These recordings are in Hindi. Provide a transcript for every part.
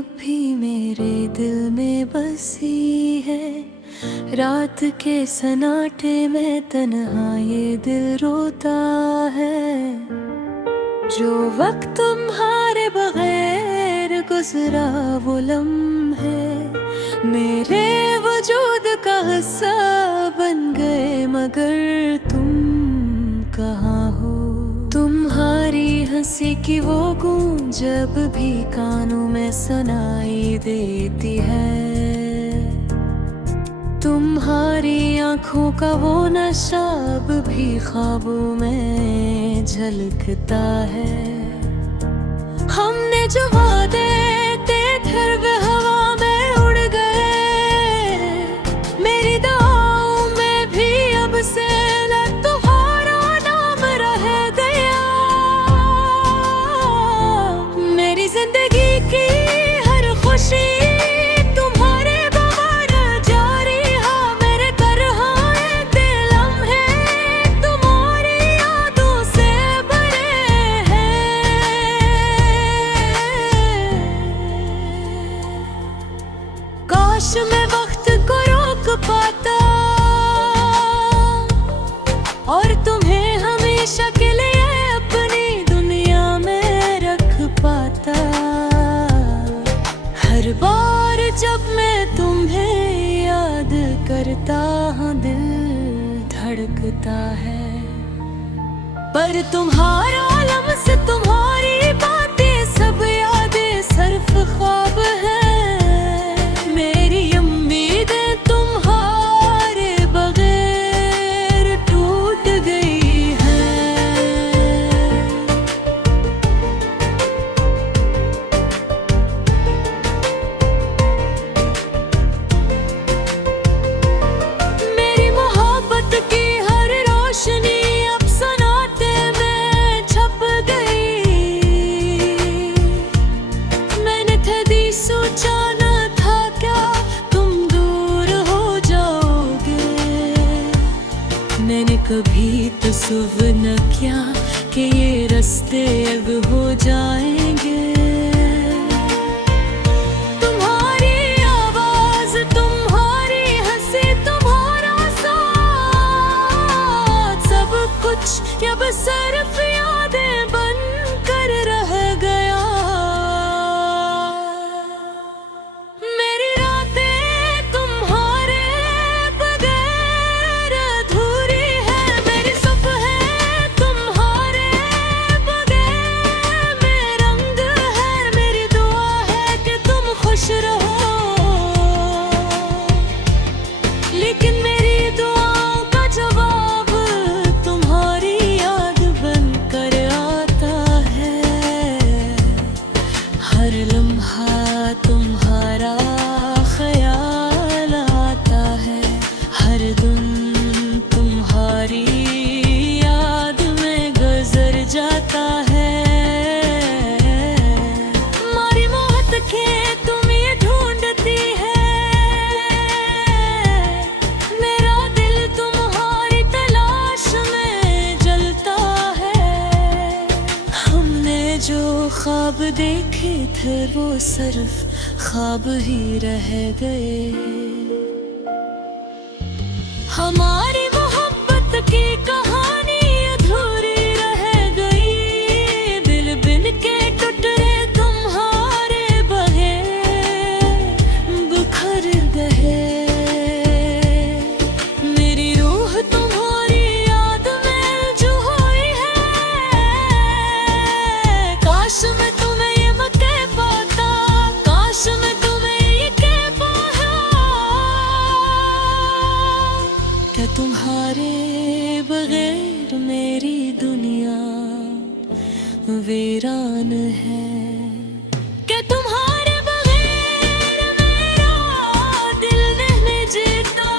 अब भी मेरे दिल में बसी है। रात के सन्नाटे में तन्हा ये दिल रोता है। जो वक्त तुम्हारे बगैर गुजरा वो लम्हे मेरे वजूद का हिस्सा बन गए, मगर तुम कहाँ हो? तुम्हारी हंसी की वो गूंज जब भी कानों में सुनाई देती है। तुम्हारी आंखों का वो नशा अब भी ख्वाबों में झलकता है। हमने जो वादे थे फिर वे हवा में उड़ गए। मेरी दुआओं में भी अब से न तुम्हारा नाम रह गया। मेरी जिंदगी की हर खुशी तुम्हारे बगैर जारी है। मेरे तरह दिल लम्हे तुम्हारी यादों से भरे हैं। काश मैं वक्त को रोक पाता और तुम्हें हमेशा के लिए अपनी दुनिया में रख पाता। हर बार जब मैं तुम्हें याद करता हूँ दिल धड़कता है। पर तुम्हारा लम्स तुम्हारी बातें सब यादें सिर्फ ख्वाब है। मेरी उम्मीदें तुम्हारे बगैर टूट गई हैं। मेरी मोहब्बत की हर रोशनी अब सन्नाटे में छप गई। मैंने कभी सोचा न था क्या तुम दूर हो जाओगे। मैंने कभी तसव्वुर न किया कि ये रास्ते अब हो जाएंगे। तुम्हारी आवाज तुम्हारी हंसी तुम्हारा साथ सब कुछ अब सिर्फ यादें बन कर रह गया। मेरी रातें तुम्हारे बगैर अधूरी है। मेरी सुबह तुम्हारे बगैर बेरंग है। मेरी दुआ है कि तुम खुश रहो, लेकिन मेरी दुआओं का जवाब तुम्हारी याद बनकर आता है। हर लम्हा तुम्हारा ख्याल आता है। हर दिन तुम्हारी याद में गुजर जाता है। मारी मोहत के तुम ये ढूंढती है। मेरा दिल तुम्हारी तलाश में जलता है। हमने जो ख्वाब देखे थे वो सिर्फ ख्वाब ही रह गए। हमारी मोहब्बत की कहानी अधूरी रह गई। दिल बिन के टुकड़े तुम्हारे बहे बिखर गए। मेरी रूह तुम्हारी याद में जो हुई है। काश मैं तुम्हें ये मैं कह पाता, काश मैं तुम्हें ये कह पाया। क्या तुम्हारे बगैर मेरी दुनिया वीरान है? क्या तुम्हारे बगैर मेरा दिल नहीं जीता?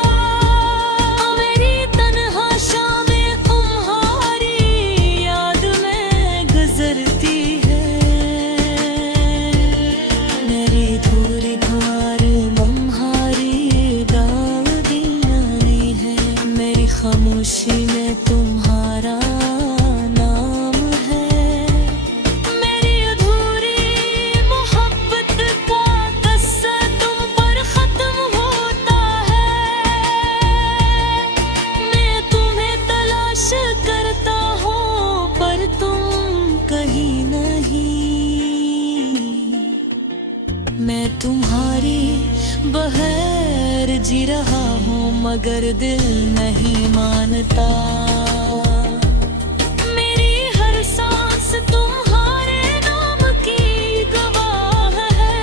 मेरी तन्हा शामें तुम्हारी याद में गुजरती है। मेरी धूरी घुमार तुम्हारी दाव दीवानी है। मेरी खामोशी में तुम्हारा नाम है। मैं तुम्हारी बगैर जी रहा हूँ मगर दिल नहीं मानता। मेरी हर सांस तुम्हारे नाम की गवाह है,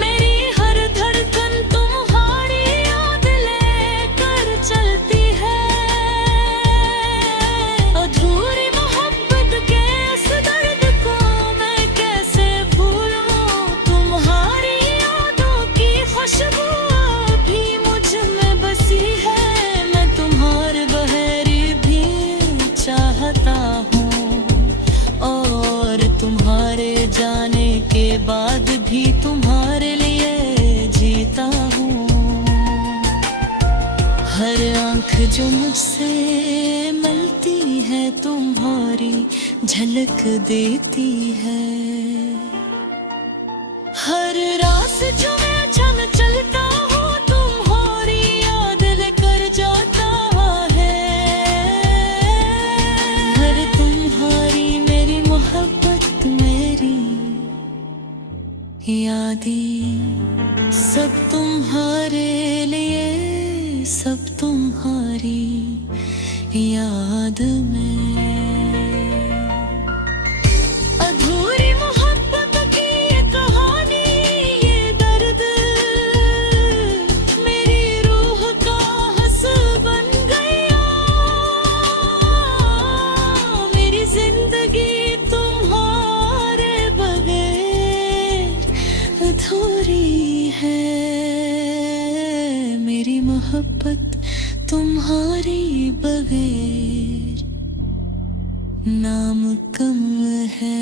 मेरी हर धड़कन तुम्हारी याद लेकर चलती है। अधूरी मोहब्बत के इस दर्द को मैं कैसे भूलूं, तुम्हारी यादों की खुशबू अभी मुझ में बसी है। मैं तुम्हारे बगैर भी चाहता हूँ और तुम्हारे जाने के बाद भी तुम्हारे लिए जीता हूँ। हर आंख जो मुझसे मिलती है तुम्हारी झलक देती है। हर रात जो मैं अचानक चलता हूँ तुम्हारी याद लेकर जाता है। हर तुम्हारी मेरी मोहब्बत मेरी यादें सब तुम्हारे लिए, सब तुम्हारी याद में। अधूरी मोहब्बत की ये कहानी, ये दर्द मेरी रूह का हंस बन गया। मेरी जिंदगी तुम्हारे बगैर अधूरी है। मेरी मोहब्बत तुम्हारी बगैर नाम कम है।